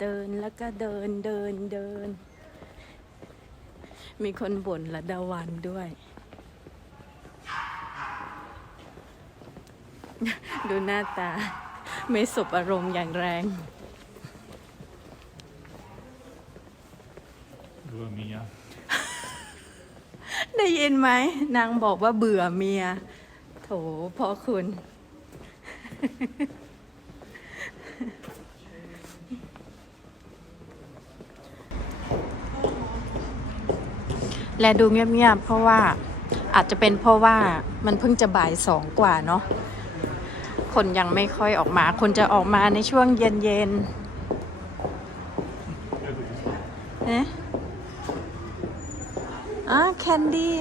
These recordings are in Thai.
เดินแล้วก็เดินเดินเดิน มีคนบ่นละดาวันด้วย ดูหน้าตา ไม่สบอารมณ์อย่างแรงเบื่อเมีย ได้ยินไหม นางบอกว่าเบื่อเมีย โถพ่อคุณ และดูเงียบๆเพราะว่าอาจจะเป็นเพราะว่ามันเพิ่งจะบ่ายสองกว่าเนาะคนยังไม่ค่อยออกมา คนจะออกมาในช่วงเย็นๆเอ๊ะอะแคนดี้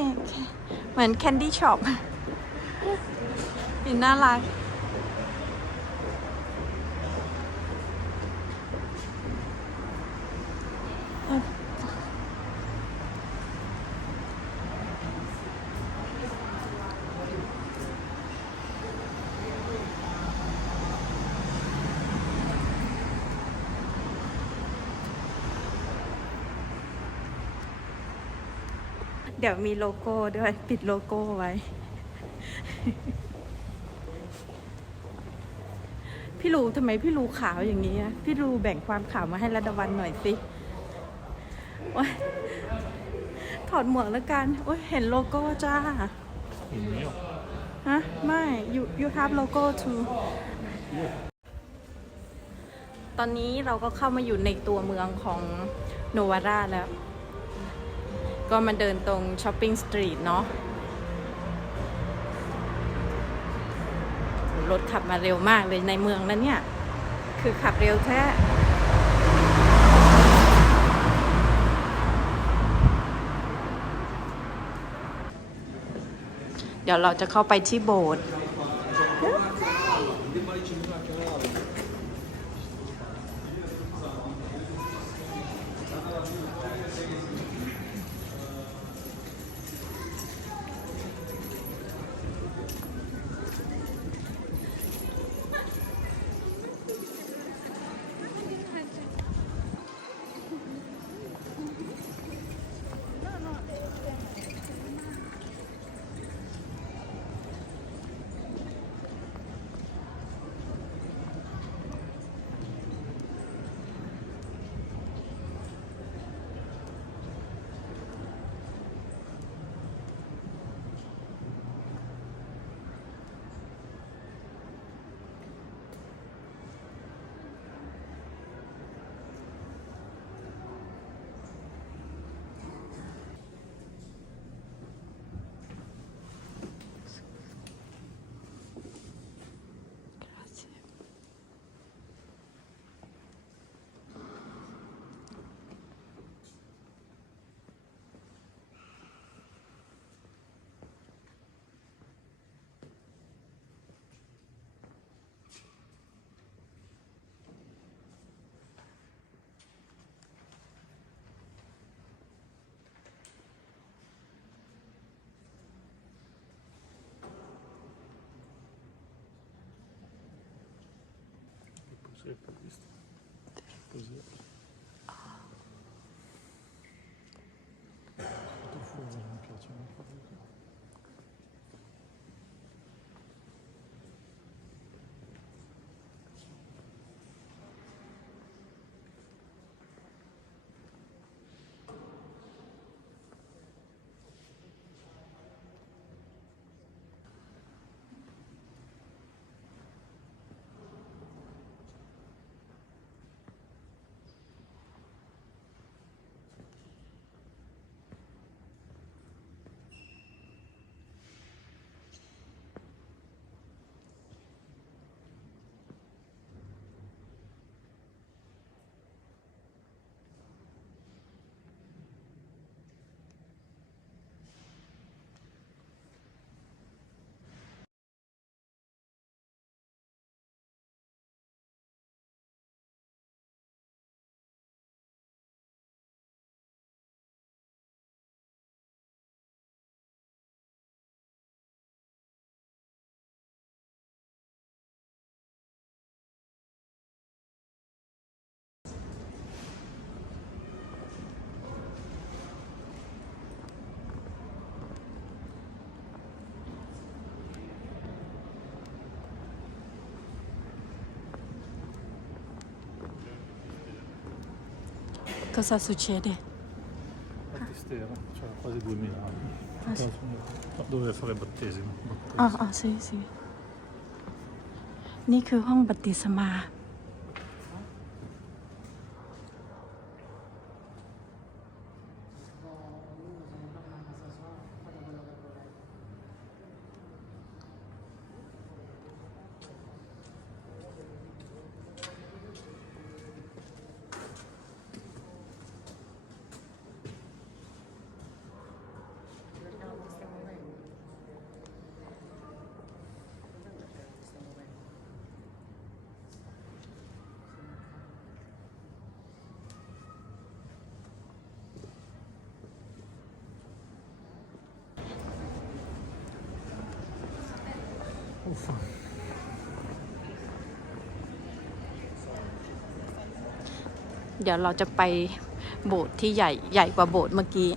เหมือนแคนดี้ช็อปเป็นน่ารัก เดี๋ยวมีโลโก้ด้วย ปิดโลโก้ไว้ พี่รูทำไมพี่รูขาวอย่างนี้ พี่รูแบ่งความขาวมาให้ระดาวันหน่อยสิโอ๊ยถอดหมวกแล้วกัน โอ้ยเห็นโลโก้จ้าเห็นไหมอะฮะ ไม่ you you have logo too ตอนนี้เราก็เข้ามาอยู่ในตัวเมืองของโนวาร่าแล้ว ก็มาเดินตรงช้อปปิ้งสตรีทเนาะรถขับมาเร็วมากเลยในเมืองนั้นเนี่ย คือขับเร็วแท้เดี๋ยวเราจะเข้าไปที่โบสถ์ Треба повісти. Cosa succede? Battistero, cioè quasi 2000 anni. Ah, sì. Doveva fare battesimo. battesimo. อ๋ออ๋อสิสินี่คือห้องปฏิสมา เดี๋ยวเราจะไปโบสถ์ที่ใหญ่ใหญ่กว่าโบสถ์เมื่อกี้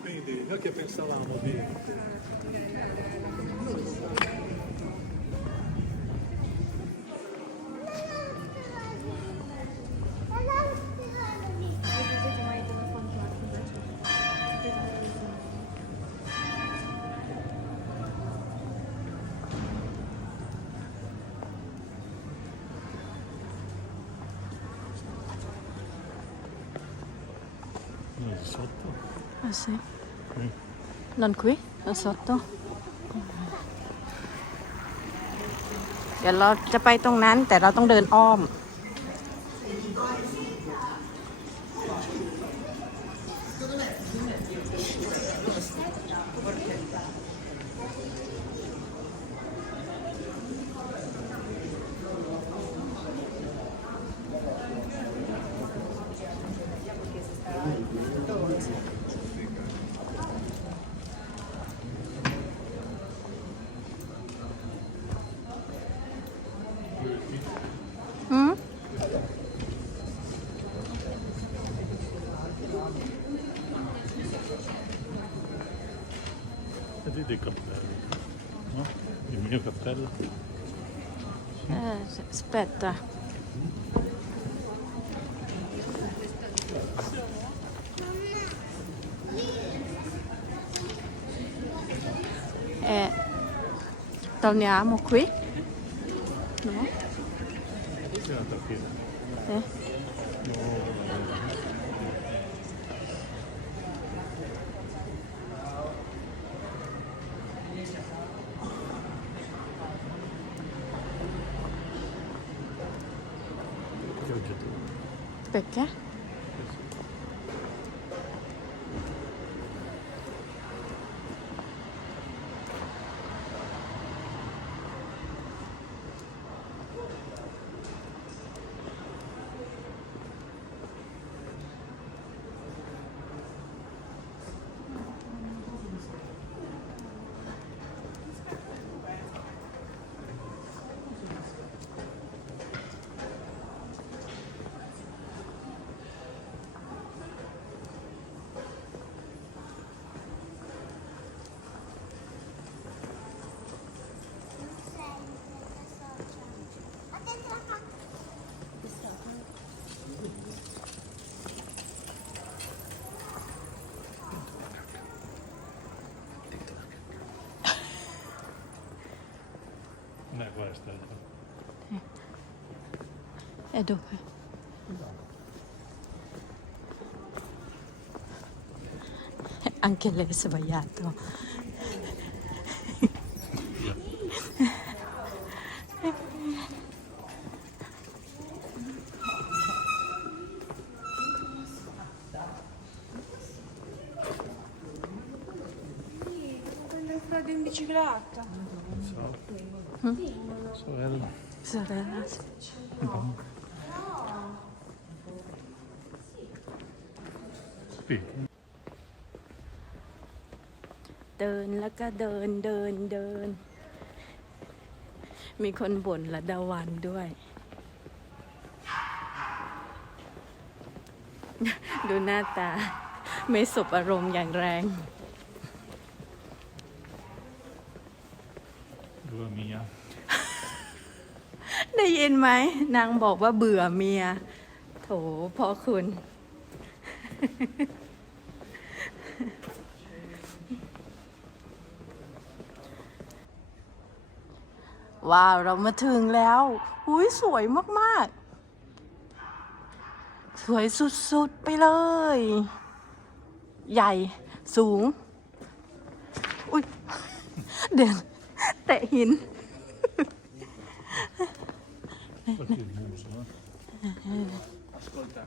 Quindi noi che pensavamo di... sotto? Ah sì? Mm. Non qui? Da sotto? เดี๋ยวเราจะไปตรงนั้นแต่เราต้องเดินอ้อม dei cappelli. No? Il mio cappello? Eh, aspetta. Eh, torniamo qui. Peki. È dove? Anche lei è sbagliato. Vado in bicicletta. Sorella. Sorella. Sorella. Speak. เดินแล้วก็เดินเดินเดิน มีคนบ่นละดาวันด้วย ดูหน้าตา ไม่สบอารมณ์อย่างแรง Dua Mia. ได้ยินไหม นางบอกว่าเบื่อเมีย โถพ่อคุณ ว้าว เรามาถึงแล้วหุยสวยมาก ๆ สวยสุด ๆ ไปเลย ใหญ่สูง อุ้ย เด่นเตะหิน Perché il muso, eh? Ascolta,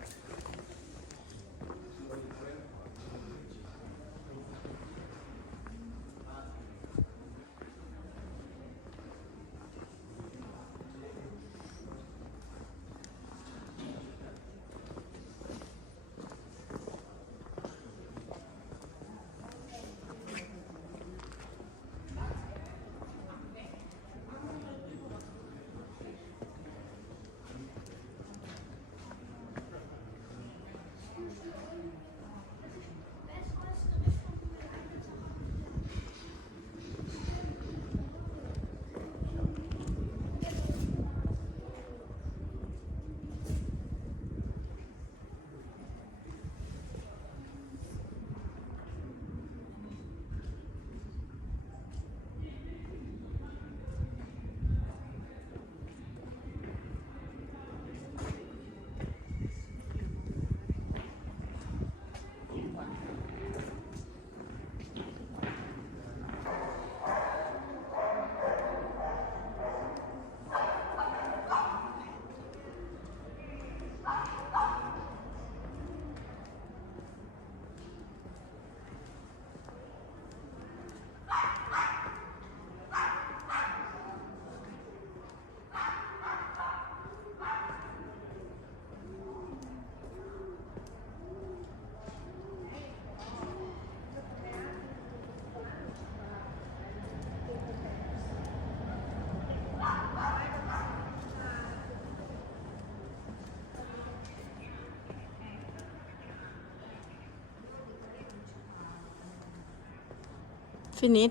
ฟินิ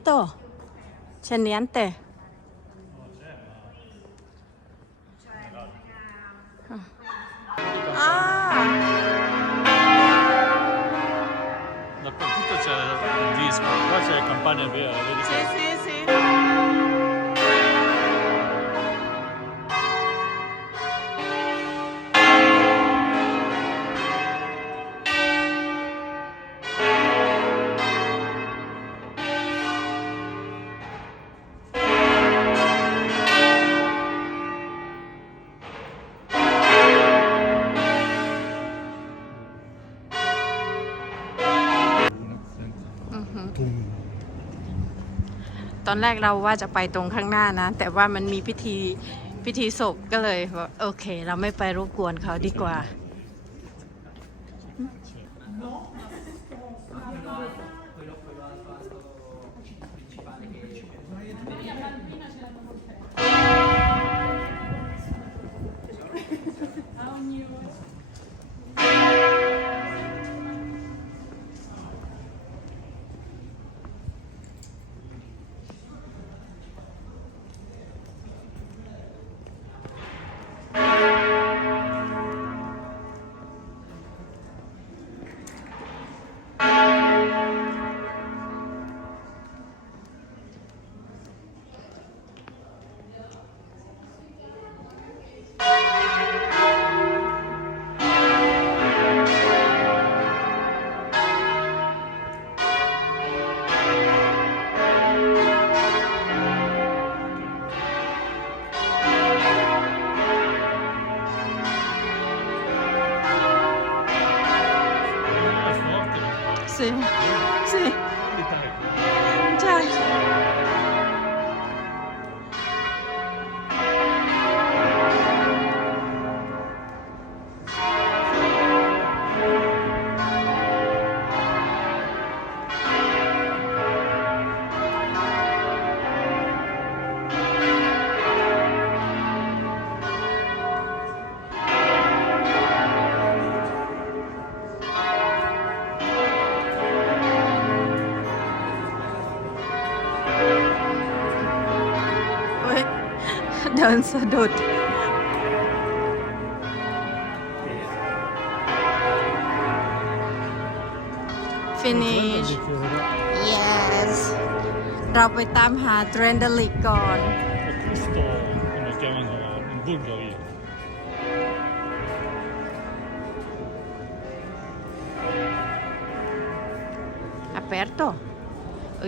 ตอนแรกเราว่าจะไปตรงข้างหน้านะ แต่ว่ามันมีพิธีพิธีศพก็เลยว่าโอเค เราไม่ไปรบกวนเขาดีกว่า เดินสะดุด finish yes เราไปตามหาเทรนเดลิกก่อน Questo come chiamano in Bulgari. aperto เ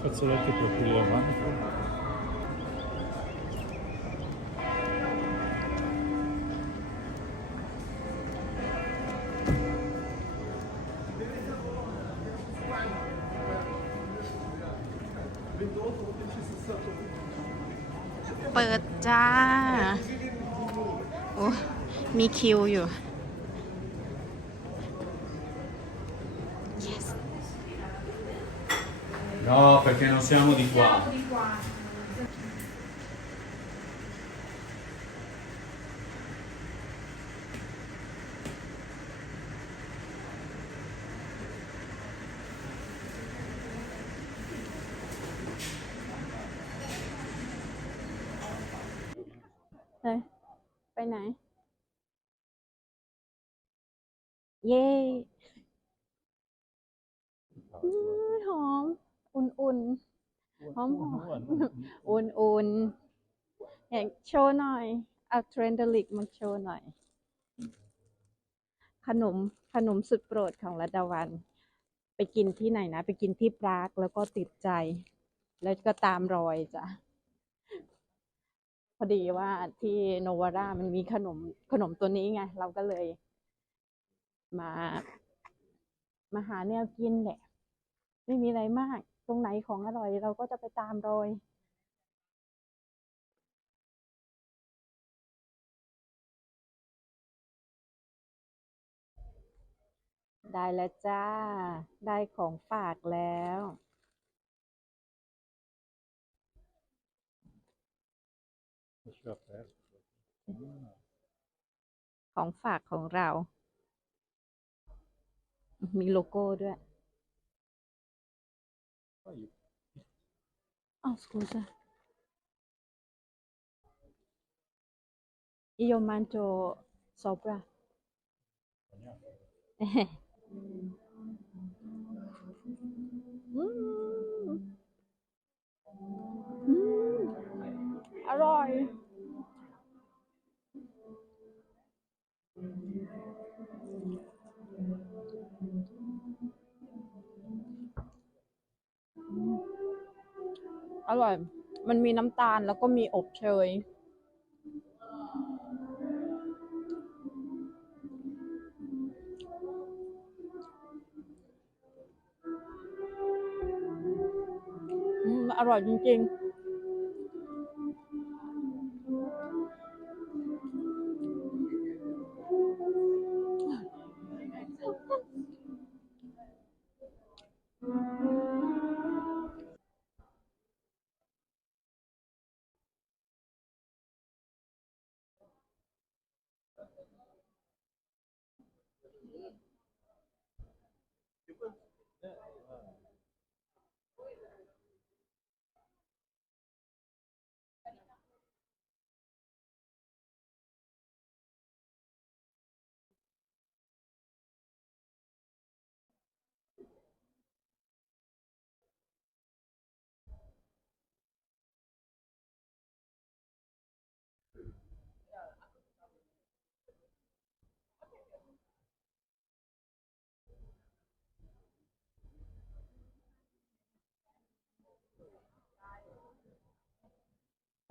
Fazzolette proprio lì a mano. เปิดจ้า โอ้ มีคิวอยู่ No, perché non siamo di qua. ไป มหอมอุ่นอยากโชว์หน่อย เอาเทรนเดลิกมาโชว์หน่อย ขนมขนมสุดโปรดของรัดาวัน ไปกินที่ไหนนะ ไปกินที่ปรากแล้วก็ติดใจ แล้วก็ตามรอยจ้ะ พอดีว่าที่โนวาร่ามันมีขนมขนมตัวนี้ไง เราก็เลย มา มาหาแนวกินแหละ ไม่มีอะไรมาก ตรงไหนของอร่อยเราก็จะไปตามรอยได้แล้วจ้า ได้ของฝากแล้ว Lascia aperto. ของฝากของเรา มีโลโก้ด้วย Poi อ๋อ scusa io mangio sopra Spagnato. อืมอื อร่อย มันมีน้ำตาลแล้วก็มีอบเชยอืมอร่อยจริง ๆ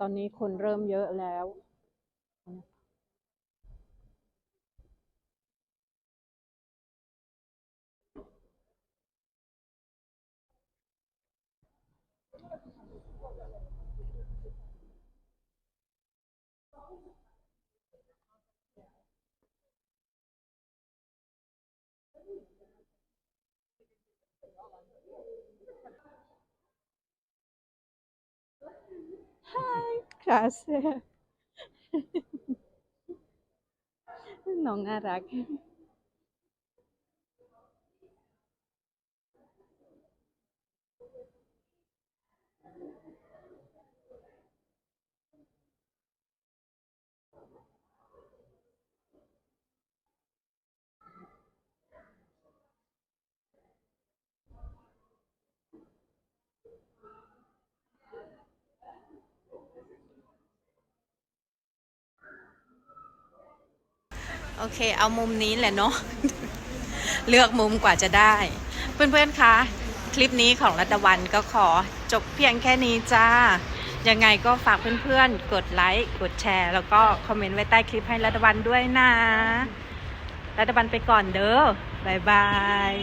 ตอนนี้คนเริ่มเยอะแล้ว嗨。 น้อง โอเค เอามุมนี้แหละเนาะเลือกมุมกว่าจะได้ เพื่อนๆคะคลิปนี้ของรัตวันก็ขอจบเพียงแค่นี้จ้า ยังไงก็ฝากเพื่อนๆ กดไลค์ กดแชร์ แล้วก็คอมเมนต์ไว้ใต้คลิปให้รัตวันด้วยนะ รัตวันไปก่อนเด้อบ๊ายบาย